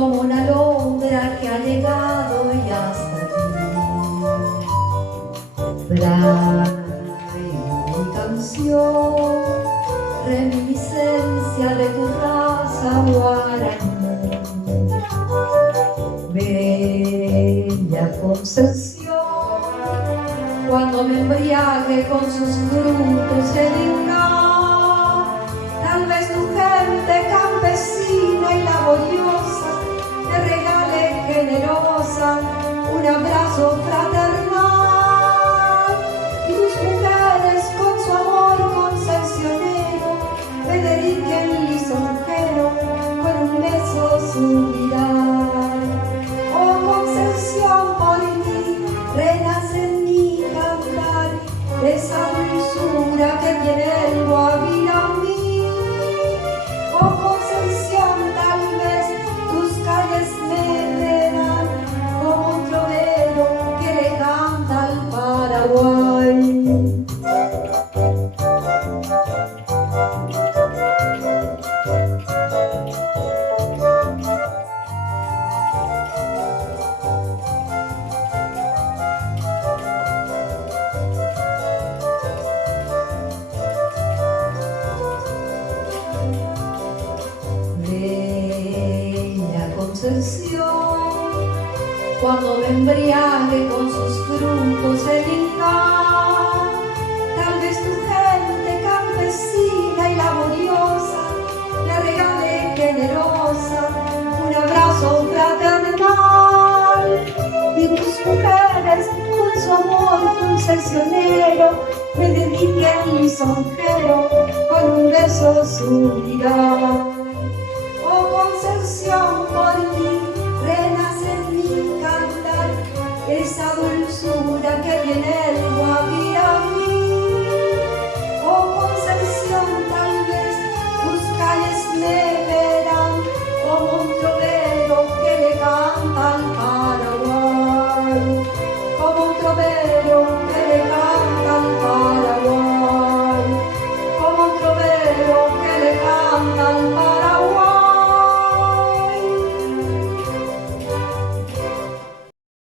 como una alondra que ha llegado y hasta ti. Traigo mi canción, reminiscencia de tu raza guaraní. Bella Concepción, cuando me embriague con sus frutos el Inca, tal vez tu gente campesina y laboriosa te regale generosa un abrazo fraternal, y tus mujeres con su amor concepcionero me dediquen lisonjero con un beso su mirar. Oh Concepción, por ti renace en mi cantar esa dulzura que tiene el Guaviramí. Oh Concepción, tal vez tus calles me verán como un trovero que le canta al Paraguay. Bella Concepción, cuando me embriague con sus frutos el Inca, tal vez tu gente campesina y laboriosa le regale generosa un abrazo fraternal, y tus mujeres con su amor concepcionero me dediquen lisonjero con un beso su mirar. Oh Concepción,